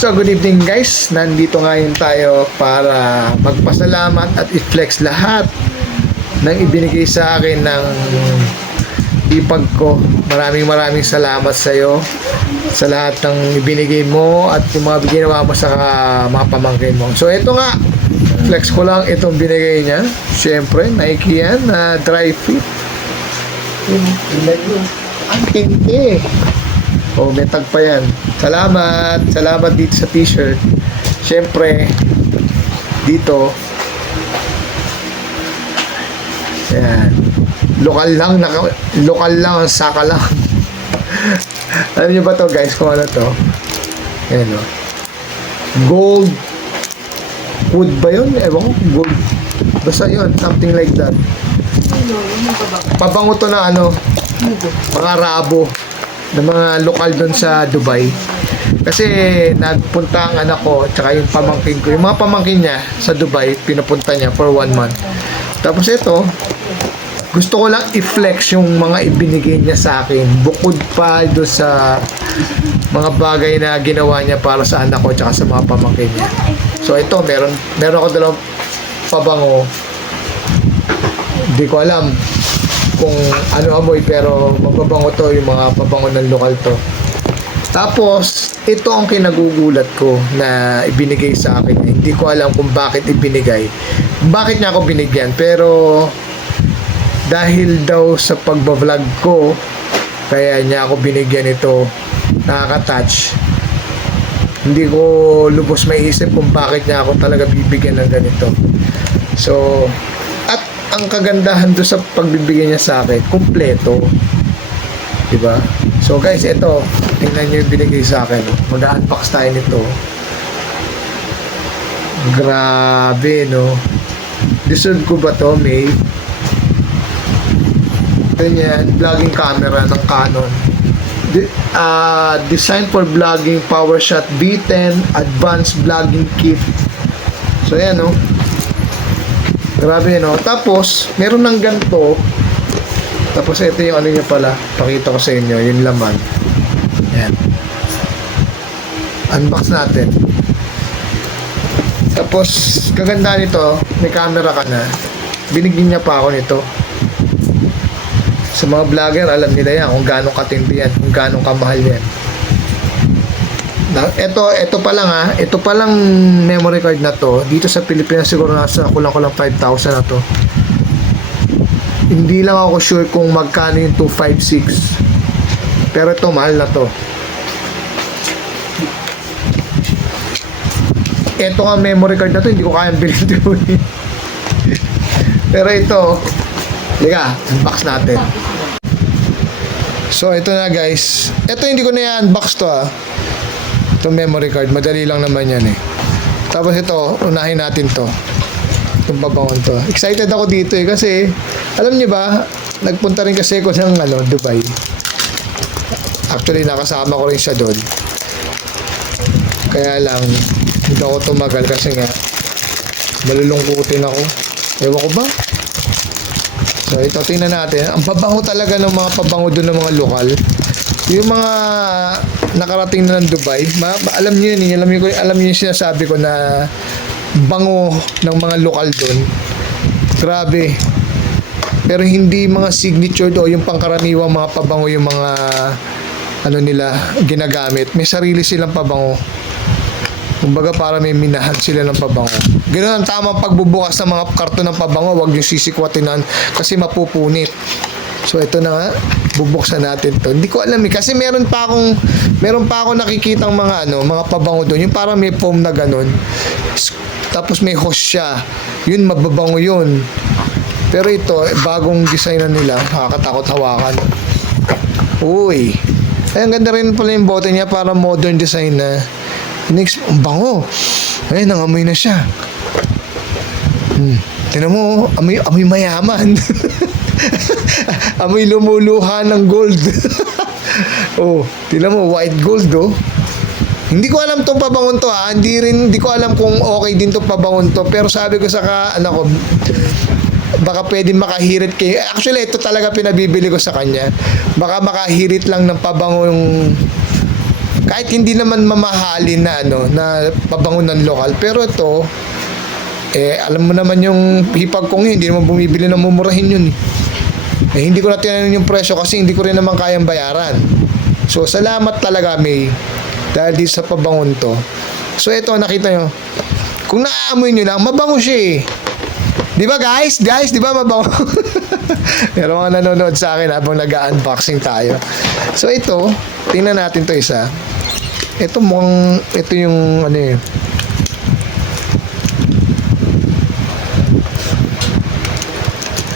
So good evening guys, nandito ngayon tayo para magpasalamat at i-flex lahat ng ibinigay sa akin ng ipag ko. Maraming salamat sa iyo sa lahat ng ibinigay mo at yung mga ginawa mo sa mga pamangkin mo. So ito nga, flex ko lang itong binigay niya. Siyempre, Nike yan na dry fit. Ang tindi. Oh, may tag pa yan. Salamat dito sa t-shirt. Siyempre, dito, yan. Lokal lang, saka lang. Alam niyo ba to guys, kung ano to? Ayan o. Gold. Wood ba yun? Ewan ko, gold. Basta yun, something like that. Pabango to na ano, mga rabo ng mga lokal doon sa Dubai. Kasi nagpunta ang anak ko tsaka yung pamangkin ko. Yung mga pamangkin niya sa Dubai, pinupunta niya for 1 month. Tapos ito, gusto ko lang i-flex yung mga ibinigay niya sa akin. Bukod pa doon sa mga bagay na ginawa niya para sa anak ko tsaka sa mga pamangkin niya. So ito, meron ako dalawang pabango. Hindi ko alam kung ano amoy, pero mababango to, yung mga pabango ng lokal to. Tapos ito ang kinagugulat ko na ibinigay sa akin. Hindi ko alam kung bakit ibinigay, bakit niya ako binigyan, pero dahil daw sa pagbablog ko kaya niya ako binigyan ito. Nakaka-touch. Hindi ko lubos maiisip kung bakit niya ako talaga bibigyan ng ganito. So, at ang kagandahan do sa pagbibigay niya sa akin, kumpleto. Diba? So guys, ito, tingnan niyo yung binigay sa akin. Mag-unbox tayo nito. Grabe, no? Deserve ko ba to, May? Ito yan, vlogging camera ng Canon. Designed for vlogging, PowerShot V10 Advanced Vlogging Kit. So yan, no? Grabe, no? Tapos, meron ng ganito. Tapos, ito yung ano niya pala. Pakita ko sa inyo, yung laman. Yan. Unbox natin. Tapos, kaganda nito, may camera ka na. Binigyan niya pa ako nito. Sa mga vlogger, alam nila yan kung gaano katindi yan, kung gaano kamahal yan. Ito pa lang ha. Ito pa lang memory card na to. Dito sa Pilipinas siguro nasa kulang-kulang 5,000 na to. Hindi lang ako sure kung magkano yung 256. Pero ito mahal na to. Ito nga memory card na to, hindi ko kayang bilhin ito. Pero ito, liga, unbox natin. So ito na guys. Ito hindi ko na i-unbox to ha. Itong memory card, madali lang naman yan eh. Tapos ito, unahin natin to. Itong babangon to. Excited ako dito eh, kasi alam niyo ba, nagpunta rin kasi ako ng Dubai. Actually, nakasama ko rin siya doon. Kaya lang, hindi ako tumagal kasi nga, malulungkutin ako. Ewan ko ba? So ito, tingnan natin. Ang pabango talaga ng mga pabango doon ng mga lokal. Yung mga nakarating na ng Dubai, alam niyo yun, alam niyo yung sinasabi ko na bango ng mga lokal doon. Grabe. Pero hindi mga signature o yung pangkaraniwang mga pabango yung mga ano nila ginagamit. May sarili silang pabango. Kumbaga para may minahan sila ng pabango. Ganoon ang tamang pagbubukas ng mga karton ng pabango, wag yung sisikwatinan kasi mapupunit. So ito na nga, bubuksan natin to. Hindi ko alam eh, kasi meron pa ako nakikitang mga mga pabango doon, yung parang may foam na ganun. Tapos may hose siya. Yun, mababango yun. Pero ito, bagong design na nila, nakakatakot hawakan. Uy. Ay, ang ganda rin pala yung bote niya, para modern design na. Ang bango. Ay, nangamoy na siya. Tingnan mo, amoy mayaman. Amoy lumuluha ng gold. Oh, tingnan mo, white gold oh. Hindi ko alam tong pabangon to ha. Hindi ko alam kung okay din tong pabangon to. Pero sabi ko sa anak ko, baka pwede makahirit kayo. Actually, ito talaga pinabibili ko sa kanya. Baka makahirit lang ng pabango yung kahit hindi naman mamahalin na na pabango ng lokal, pero ito alam mo naman yung hipag kong hindi naman bumibili ng mumurahin yun. Hindi ko na tinanong yung presyo kasi hindi ko rin naman kayang bayaran. So salamat talaga, May, dahil di sa pabangon to. So ito, nakita nyo, kung naaamoy nyo lang, mabango siya di ba guys? Guys, di ba mabango? Pero mga nanonood sa akin habang nag-unboxing tayo. So ito, tingnan natin to isa. Ito yung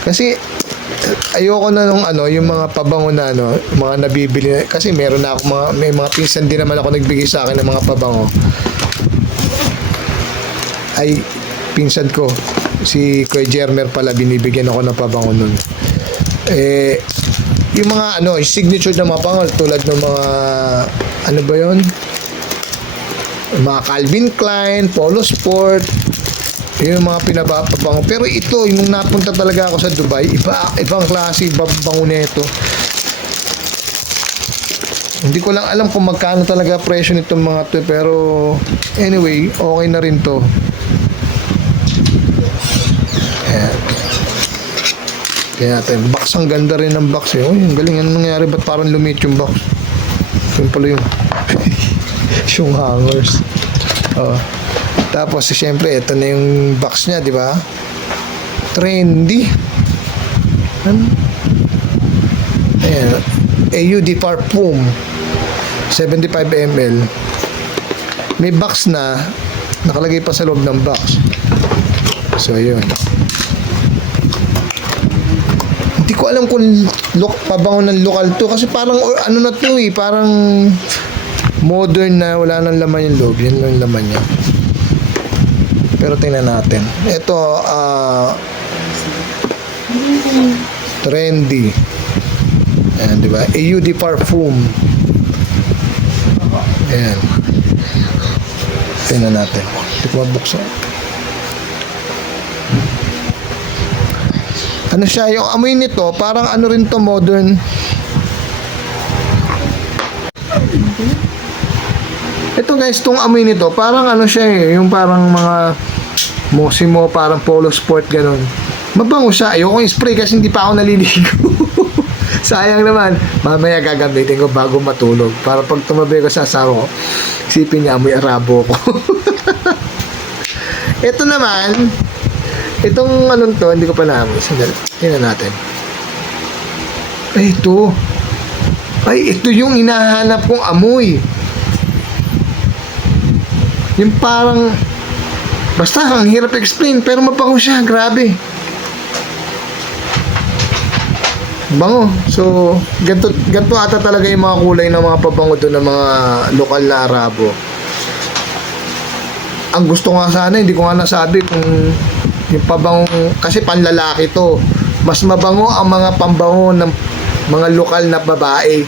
kasi ayoko na nung yung mga pabango na mga nabibili kasi meron na ako may mga pinsan din naman ako nagbigay sa akin ng mga pabango. Ay, pinsan ko si Kuya Jermer pala, binibigyan ako ng pabango nun. Yung mga yung signature na mga pabango tulad ng mga ba yun? Mga Calvin Klein, Polo Sport, yung mga pinapabango. Pero ito, yung napunta talaga ako sa Dubai, ibang klase, bango nito. Hindi ko lang alam kung magkano talaga presyo nitong mga to, pero anyway, okay na rin to. Ayan. Kaya natin, box, ang ganda rin ng box eh. Oh, yung galing, ano nangyari, ba't parang lumit yung box? Yung pala yung yung hangers. Tapos, siyempre, ito na yung box niya, di ba? Trendy. Ayan. AUD Parfum. 75 ml. May box na, nakalagay pa sa loob ng box. So, ayun. Hindi ko alam kung pabango ng lokal to. Kasi parang, na to eh, parang modern na, wala nang laman yung loob. Yan lang laman niya. Pero tingnan natin. Ito, trendy. Ayan, di ba? AUD Parfum. Ayan. Tingnan natin. Hindi ko mabuksan. Ano siya? Yung amoy nito, parang rin to, modern. Ito guys, itong amoy nito, parang siya yung parang mga Mosimo, parang Polo Sport, ganun. Mabango siya. Ayoko yung spray kasi hindi pa ako naliligo. Sayang naman. Mamaya gagamitin ko bago matulog. Para pag tumabi ko sa asawa ko, isipin niya amoy Arabo ko. Ito naman, itong to, hindi ko pa naamoy. Sandali, tingnan natin. Ay, ito. Ay, ito yung hinahanap kong amoy. Yung parang, basta, ang hirap explain, pero mabango siya, grabe. Bango. So, ganito ata talaga yung mga kulay ng mga pabango doon ng mga lokal na Arabo. Ang gusto nga sana, hindi ko nga nasabi kung yung pabango, kasi panlalaki to. Mas mabango ang mga pambango ng mga lokal na babae.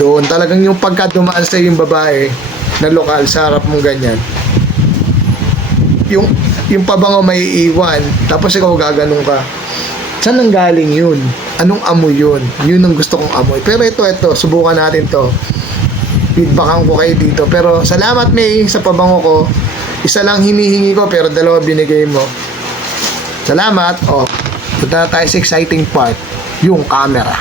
Doon, talagang yung pagka dumaan sa yung babae na lokal, sa harap mong ganyan. Yung pabango may iwan, tapos ikaw gaganong ka. Saan ang galing yun? Anong amoy yun? Yun ang gusto kong amoy. Pero ito, subukan natin to. Feedbackan ko kayo dito. Pero salamat, May, sa pabango ko. Isa lang hinihingi ko, pero dalawa binigay mo. Salamat. Punta na tayo sa exciting part. Yung camera.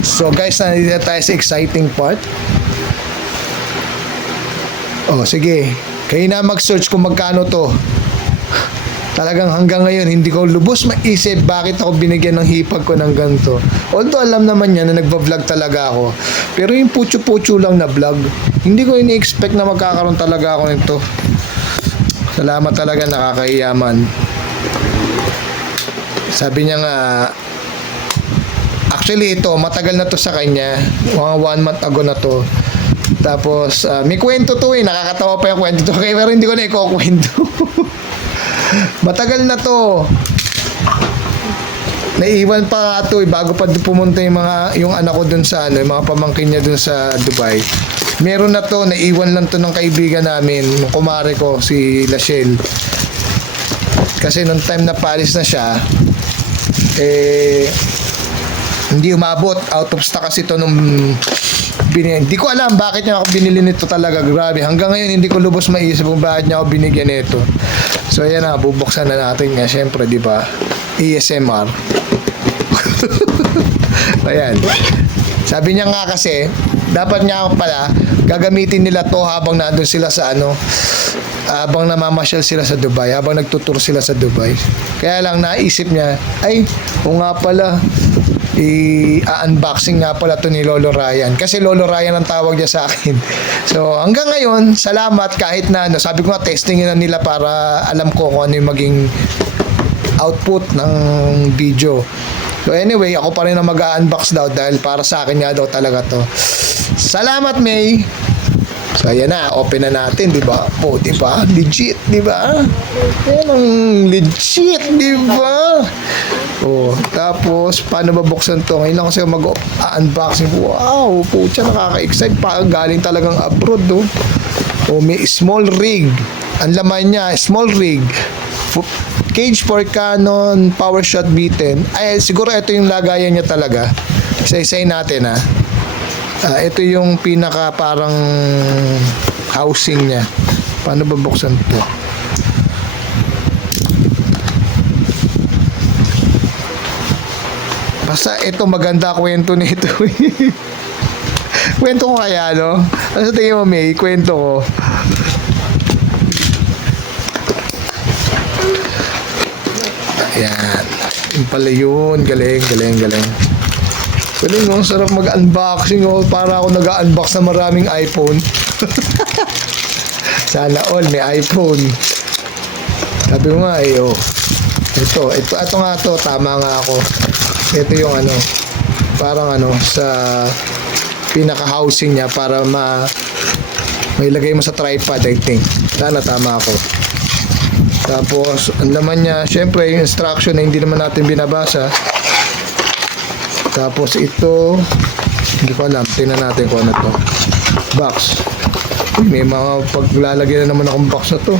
So guys, nandito tayo sa exciting part. Sige. Kayo na mag-search kung magkano to. Talagang hanggang ngayon, hindi ko lubos maisip bakit ako binigyan ng hipag ko ng ganito. Although alam naman niya na nagva-vlog talaga ako. Pero yung putyo-putyo lang na vlog, hindi ko ini-expect na magkakaroon talaga ako nito. Salamat talaga, nakakahiyaman. Sabi niya nga, actually ito, matagal na to sa kanya. Mga 1 month ago na to. Tapos, may kwento to nakakatawa pa yung kwento to. Pero hindi ko na ikukwento. Matagal na to. Naiwan pa nga to bago pa pumunta yung anak ko dun sa yung mga pamangkin niya dun sa Dubai. Meron na to, naiwan lang to ng kaibigan namin, ng kumare ko, si Lachelle. Kasi nung time na Paris na siya, hindi umabot, out of stock kasi to nung Hindi ko alam bakit niya ako binili nito talaga. Grabe. Hanggang ngayon, hindi ko lubos maisip kung bakit niya ako binigyan nito. So, ayan na. Bubuksan na natin nga. Siyempre, di ba? ASMR. Ayan. Sabi niya nga kasi, dapat niya pala, gagamitin nila to habang nandun sila sa habang namamasyal sila sa Dubai, habang nagtutur sila sa Dubai. Kaya lang naisip niya, ay, o nga pala, i-unboxing nga pala to ni Lolo Ryan. Kasi Lolo Ryan ang tawag niya sa akin. So, hanggang ngayon, salamat kahit na, sabi ko nga, testing na nila para alam ko kung ano yung maging output ng video. So anyway, ako pa rin ang mag-unbox daw dahil para sa akin nga daw talaga to. Salamat, May! So ayan na, open na natin, di ba? Oh, di ba? Legit, di ba? Yan ang legit, di ba? Oh, tapos paano babuksan to? Ngayon lang kasi mag-unboxing. Wow, pucha, nakaka-excite pa. Galing talagang abroad, do. Oh, may small rig. Ang laman niya, small rig. Cage for Canon PowerShot B10. Ay, siguro ito yung lagayan niya talaga. Isa-isayin natin, ha. Ito yung pinaka parang housing niya. Paano ba buksan to? Basta ito, maganda kwento nito. Kwento ko kaya, no? Ano sa tingin mo, May? Kwento ko. Ayan. Yung pala yun. Galing, galing, galing. Galing, ang sarap mag-unboxing. Oh. Para ako nag-unbox na maraming iPhone. Sana all may iPhone. Sabi ko nga, oh. Ito nga to. Tama nga ako. Ito yung parang sa pinaka-housing niya para may lagay mo sa tripod, I think. Sana tama ako. Tapos, ang laman niya, syempre, yung instruction na hindi naman natin binabasa. Tapos, ito, hindi ko alam. Tingnan natin kung ano to. Box. May mga paglalagay na naman akong box na to.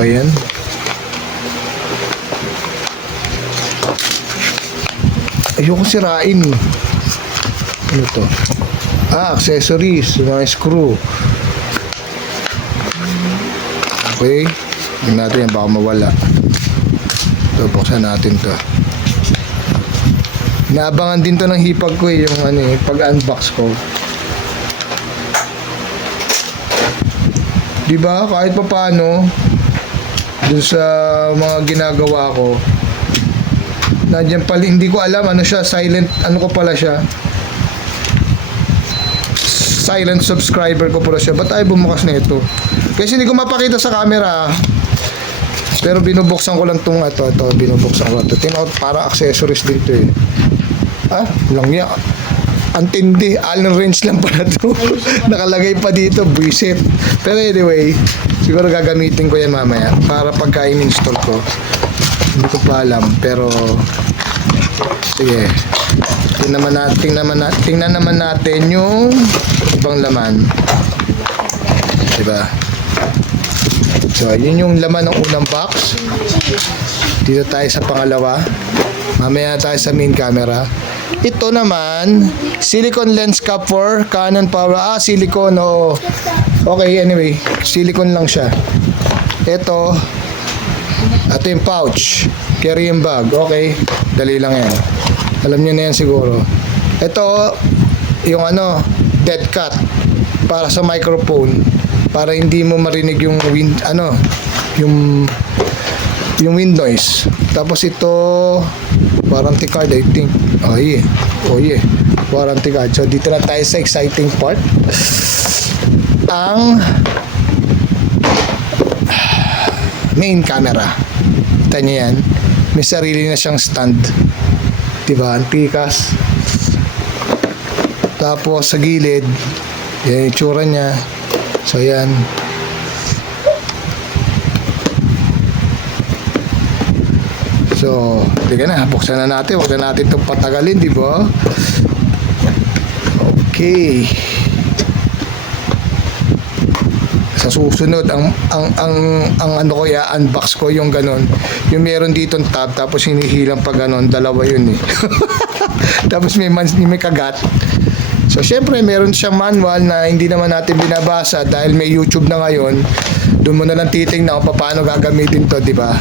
Ba yan? Ayoko sirain. Ano to? Accessories. Mga screw. Okay. Tingnan natin yan. Baka mawala. Ito, buksan natin to. Naabangan din to ng hipag ko yung pag-unbox ko. Diba? Kahit pa paano, dun sa mga ginagawa ko, nandiyan pala, hindi ko alam ano siya, silent, ko pala siya, silent subscriber ko pala siya. Ba't tayo bumukas na ito? Kasi hindi ko mapakita sa camera, pero binubuksan ko lang itong ito, binubuksan ko ito. Tingnan ko, para accessories din ito eh. Lang yan. Antindi, Allen wrench lang pala ito. Nakalagay pa dito, buisit. Pero anyway, siguro gagamitin ko yan mamaya para pagka in-install ko. Hindi ko pa alam, pero sige. Tingnan naman natin yung ibang laman. Diba? So, yun yung laman ng unang box. Dito tayo sa pangalawa. Mamaya tayo sa main camera. Ito naman, silicone lens cap for Canon Power. Silicone, oh. Okay, anyway, silicone lang siya. Ito yung pouch, carrying bag. Okay, dali lang yan. Alam niyo na yan siguro. Ito, yung dead cut para sa microphone, para hindi mo marinig yung yung wind noise. Tapos ito, warranty card, I think. Oh yeah, warranty card. So dito na tayo sa exciting part. Ang main camera. Kita niyo yan. May sarili na siyang stand. Diba? Antikas. Tapos sa gilid, yan yung tsura niya. So yan. So, tiga na, buksan na natin. Huwag na natin itong patagalin, di ba? Okay. Sa susunod, ang ano ko unbox ko yung ganon. Yung meron dito tab, tapos hinihilang pa ganon, dalawa yun eh. Tapos may kagat. So, syempre, meron siyang manual na hindi naman natin binabasa dahil may YouTube na ngayon. Doon mo na lang titingnan kung paano gagamitin to, di ba?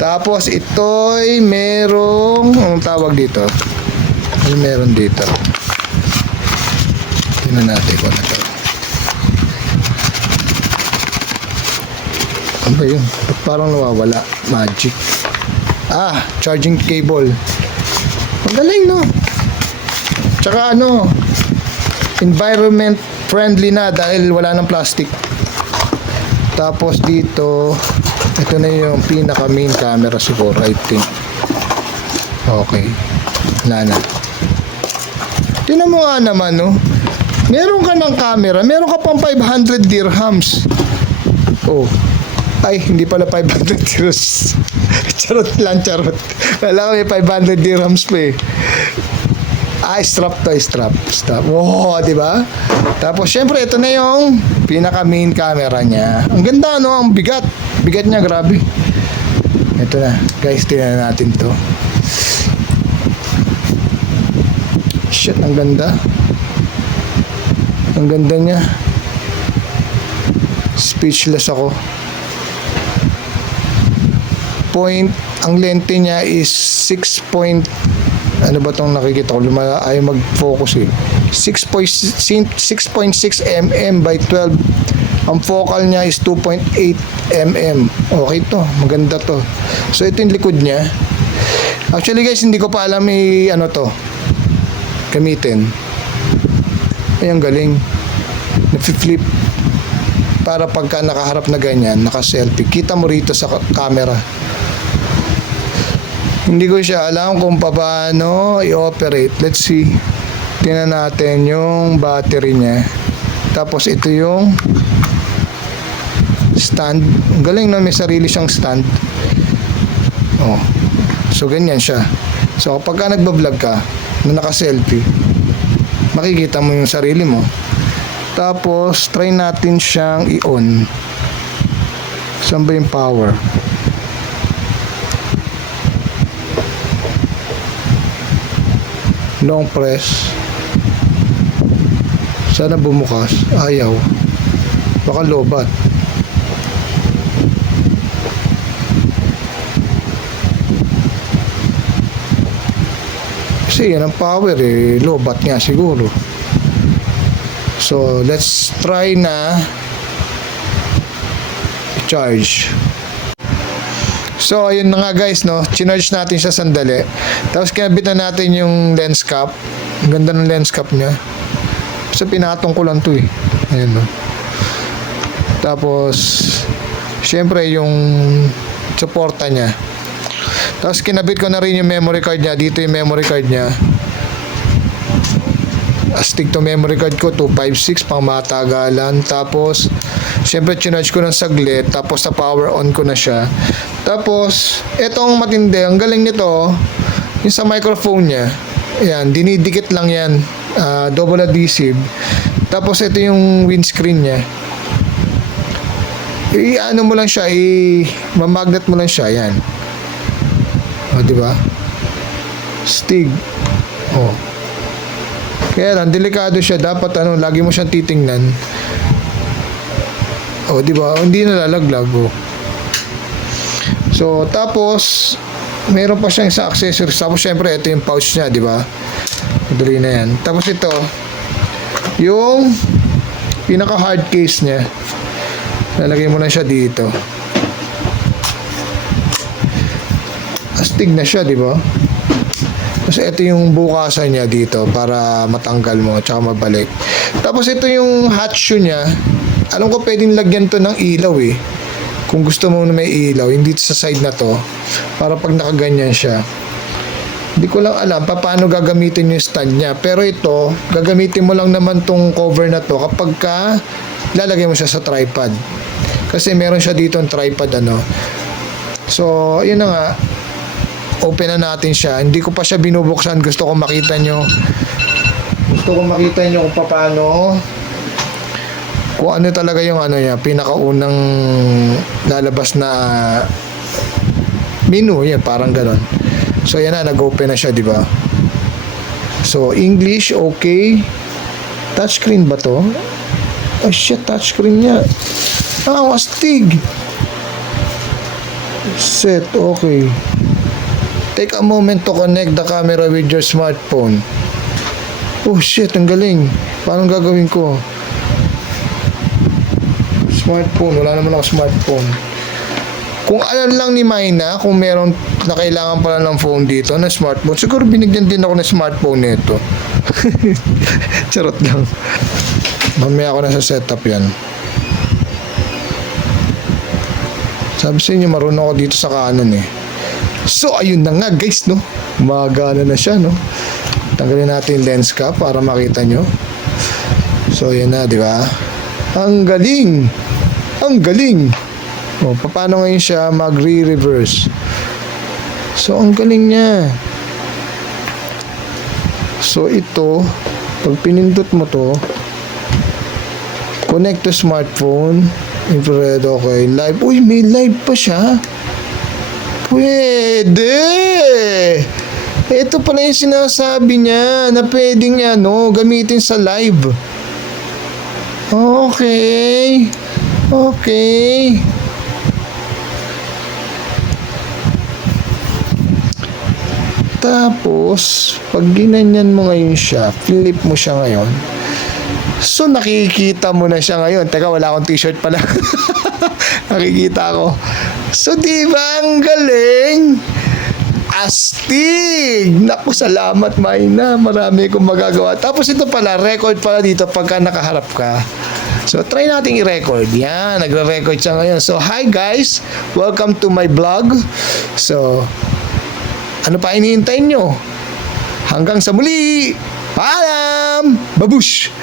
Tapos, ito'y merong, anong tawag dito? Ano meron dito? Tingnan natin kung ano to. Ano ba yun? Ba't parang nawawala? Magic. Charging cable. Ang galing, no? Tsaka ano, environment friendly na dahil wala ng plastic. Tapos dito, ito na yung pinaka main camera siguro, I think. Okay. Wala na. Tingnan mo nga naman, no? Meron ka ng camera, meron ka pang 500 dirhams. Oh. Ay, hindi pala 500 dirhams. Charot lang, charot. Kala ko may 500 dirhams pa eh. Strap to, strap. Wow, di ba? Tapos, syempre, ito na yung pinaka main camera niya. Ang ganda, no? Ang bigat. Bigat niya, grabe. Ito na. Guys, tingnan natin to. Shit, ang ganda. Ang ganda niya. Speechless ako. Ang lente niya is 6 point, ano ba itong nakikita ko? Ayaw mag-focus eh. 6.6 mm by 12. Ang focal niya is 2.8 mm. Okay to. Maganda to. So, ito yung likod niya. Actually guys, hindi ko pa alam ano to. Gamitin. Ay, ang galing. Nafi-flip. Para pagka nakaharap na ganyan, naka-selfie. Kita mo rito sa camera. Hindi ko siya alam kung paano i-operate. Let's see. Tingnan natin yung battery niya. Tapos ito yung stand. Ang galing na may sarili siyang stand. Oh. So ganyan siya. So kapag nagbablog ka na naka-selfie, makikita mo yung sarili mo. Tapos try natin siyang i-on. Saan ba yung power? Long press. Sana bumukas. Ayaw. Baka lobat. Kasi yan ang power eh. Lobat nga siguro. So, let's try na charge. So, ayun na nga guys, no? Chinarge natin siya sandali. Tapos, kinabit na natin yung lens cap. Ang ganda ng lens cap niya. So, pinatong ko lang to eh. Ayun, no? Tapos, syempre, yung suporta niya. Tapos, kinabit ko na rin yung memory card niya. Dito yung memory card niya. Stick to memory card ko 256 pang matagalan. Tapos syempre chinarge ko ng saglit, tapos sa power on ko na siya. Tapos etong matindi, ang galing nito yung sa microphone niya. Ayan, dinidikit lang yan, double adhesive. Tapos ito yung windscreen niya. I-ano mo lang siya, mamagnet mo lang siya, yan. O, di ba? Stig. Oh. Kaya lang, delikado siya. Dapat lagi mo siyang titingnan. O, di ba? Hindi nalalaglag. O. So, tapos, meron pa siyang isang accessories. Tapos, syempre, ito yung pouch niya, di ba? Madali na yan. Tapos, ito, yung pinaka-hard case niya. Lalagay mo na siya dito. Astig na siya, di ba? Tapos ito yung bukasan niya dito para matanggal mo tsaka mabalik. Tapos ito yung hot shoe niya. Alam ko pwedeng lagyan to ng ilaw eh. Kung gusto mo na may ilaw, hindi sa side na to. Para pag nakaganyan siya. Hindi ko lang alam paano gagamitin yung stand niya. Pero ito, gagamitin mo lang naman tong cover na to kapag ka lalagay mo siya sa tripod. Kasi meron siya dito ang tripod So, yun na nga. Open na natin siya. Hindi ko pa siya binubuksan. Gusto ko makita nyo kung paano kung ano talaga yung ano niya, pinakaunang lalabas na menu, yan, parang ganon. So, yan na, nag-open na siya, di ba? So, English, okay. Touchscreen ba to? Oh, shit, touchscreen niya. Ah, astig. Set, okay. Take a moment to connect the camera with your smartphone. Oh, shit, ang galing. Paano gagawin ko? Smartphone, wala naman ako smartphone. Kung alam lang ni Mayna, kung meron na kailangan pala ng phone dito, na smartphone, siguro binigyan din ako ng smartphone nito. Charot lang. Mamaya ako na sa setup yan. Sabi sa inyo, marunong ako dito sa kanan eh. So, ayun na nga guys, no? Magana na siya, no? Tanggalin natin yung lens cap para makita nyo. So, yan na, di ba? Ang galing! Ang galing! O, paano ngayon siya mag-re-reverse? So, ang galing niya. So, ito, pag pinindot mo to, connect to smartphone, infrared, okay, live. Uy, may live pa siya. Pwede! Ito pala yung sinasabi niya na pwedeng gamitin sa live. Okay. Okay. Tapos, pag ginanyan mo ngayon siya, flip mo siya ngayon. So, nakikita mo na siya ngayon. Teka, wala akong t-shirt pala. Nakikita ko. So, di ba ang galing? Astig! Naku, salamat, Mayna. Marami akong magagawa. Tapos ito pala, record pala dito pagka nakaharap ka. So, try natin i-record. Yan, nagre-record siya ngayon. So, hi guys! Welcome to my vlog. So, ano pa hinihintay nyo? Hanggang sa muli! Paalam! Babush!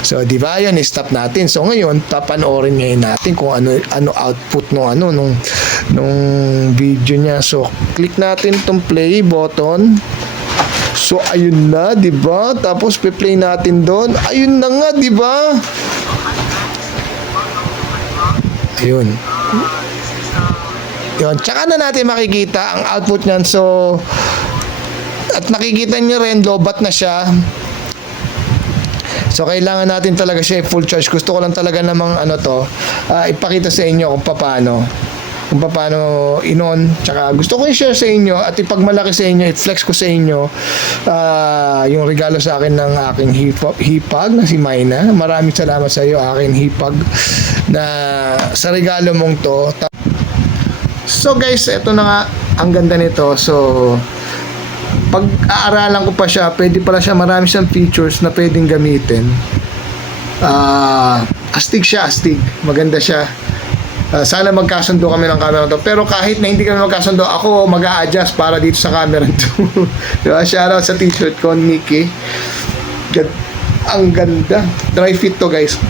So, di ba yun, stop natin. So, ngayon, papanoorin ngayon natin kung ano output nung video niya. So, click natin itong play button. So, ayun na, di ba? Tapos, pe-play natin doon. Ayun na nga, di ba? Ayun. Yun. Tsaka na natin makikita ang output niyan. So, at nakikita nyo rin, lobat na siya. So, kailangan natin talaga siya full charge. Gusto ko lang talaga namang ipakita sa inyo kung paano in-on. Tsaka gusto ko i-share sa inyo at ipagmalaki sa inyo, i-flex ko sa inyo yung regalo sa akin ng aking hipag na si Mayna. Maraming salamat sa iyo, aking hipag, na sa regalo mong to. So guys, eto na nga, ang ganda nito. So, pag-aaralan ko pa siya, pwede pala siya, marami siyang features na pwedeng gamitin. Astig siya, astig. Maganda siya. Sana magkasundo kami ng camera to. Pero kahit na hindi kami magkasundo, ako mag-a-adjust para dito sa camera to. Diba? Shoutout sa t-shirt ko, Nikki. Ang ganda. Dry fit to, guys.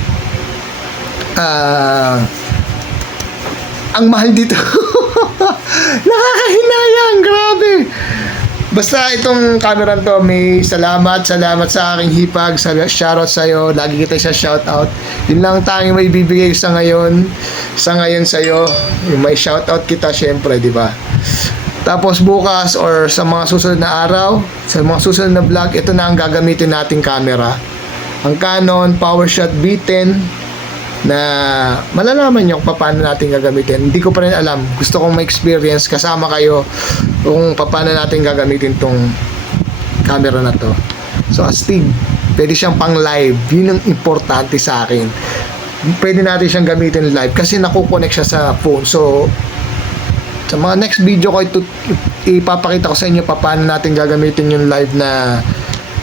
Ang mahal dito. Nakakahinayang, grabe. Basta itong camera to, may salamat sa aking hipag, shoutout sa'yo, lagi kita siya shoutout. Yun lang tanging may bibigay sa ngayon sa'yo, yung may shoutout kita syempre, di ba? Tapos bukas or sa mga susunod na araw, sa mga susunod na vlog, ito na ang gagamitin nating camera. Ang Canon PowerShot B10 na malalaman nyo kung paano natin gagamitin. Hindi ko pa rin alam. Gusto kong ma-experience kasama kayo kung paano natin gagamitin tong camera na to. So, astig. Pwede siyang pang live. Yun ang importante sa akin. Pwede natin siyang gamitin live kasi nakukonect siya sa phone. So, sa mga next video ko, ipapakita ko sa inyo paano natin gagamitin yung live na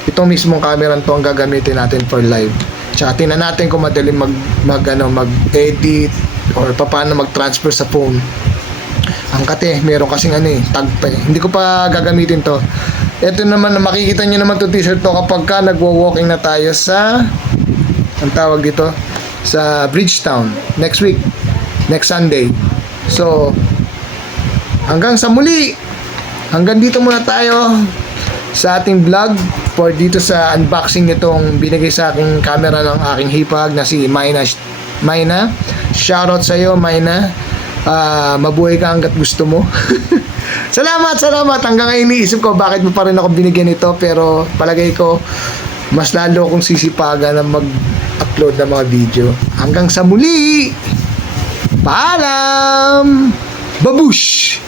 itong mismong camera to ang gagamitin natin for live. Tsaka tingnan natin kung madali mag-edit or paano mag-transfer sa phone. Ang kate, meron kasing tag pa eh. Hindi ko pa gagamitin to. Ito naman, makikita nyo naman to t-shirt to kapag ka nagwo-walking na tayo sa, ang tawag dito, sa Bridgetown. Next week. Next Sunday. So, hanggang sa muli. Hanggang dito muna tayo sa ating vlog. for dito sa unboxing nitong binigay sa aking camera ng aking hipag na si Mayna. Shoutout sa iyo, Mayna. Mabuhay ka hanggat gusto mo. Salamat. Hanggang ngayon iniisip ko bakit mo pa rin ako binigyan ito, pero palagay ko mas lalo akong sisipagan na mag-upload ng mga video. Hanggang sa muli. Paalam. Babush.